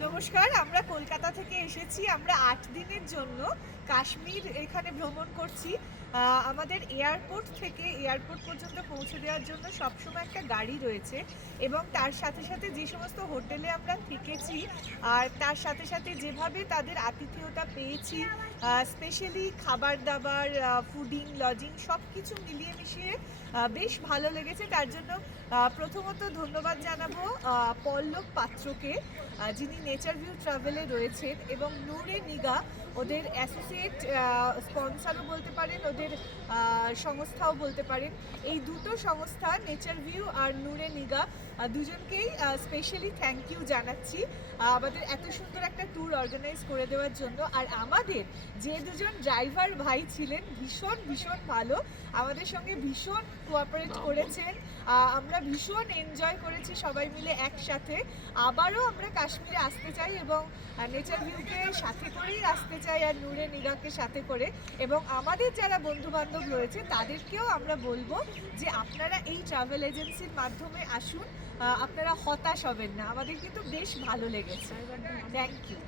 নমস্কার, আমরা কলকাতা থেকে এসেছি। আমরা ৮ দিনের জন্য কাশ্মীর এখানে ভ্রমণ করছি। আমাদের এয়ারপোর্ট থেকে এয়ারপোর্ট পর্যন্ত পৌঁছে দেওয়ার জন্য সবসময় একটা গাড়ি রয়েছে এবং তার সাথে, সাথে যে সমস্ত হোটেলে আমরা থেকেছি আর তার সাথে, সাথে যেভাবে তাদের আতিথেয়তা পেয়েছি, স্পেশালি খাবার-দাবার, ফুডিং, লজিং সবকিছু মিলিয়ে মিশিয়ে বেশ ভালো লেগেছে। তার জন্য প্রথমত ধন্যবাদ জানাবো পল্লব পাত্রকে, যিনি নেচার ভিউ ট্রাভেলে রয়েছেন, এবং নূরে নিগা ওদের অ্যাসোসিয়েট স্পন্সরও বলতে পারেন, ওদের সংস্থাও বলতে পারেন। এই দুটো সংস্থা নেচার ভিউ আর নূরে নিগা দুজনকেই স্পেশালি থ্যাংক ইউ জানাচ্ছি আমাদের এত সুন্দর একটা ট্যুর অর্গানাইজ করে দেওয়ার জন্য। আর আমাদের যে দুজন ড্রাইভার ভাই ছিলেন ভীষণ ভীষণ ভালো, আমাদের সঙ্গে ভীষণ কোঅপারেট করেছেন। আমরা ভীষণ এনজয় করেছি সবাই মিলে একসাথে। আবারও আমরা কাশ্মীরে আসতে চাই এবং নেচার ভিউকে সাথে করেই আসতে চাই আর নূরে নিগাকে সাথে করে। এবং আমাদের যারা বন্ধুবান্ধব রয়েছে তাদেরকেও আমরা বলবো যে আপনারা এই ট্রাভেল এজেন্সির মাধ্যমে আসুন, আপনারা হতাশ হবেন না। আমাদের কিন্তু বেশ ভালো লেগেছে। Thank you.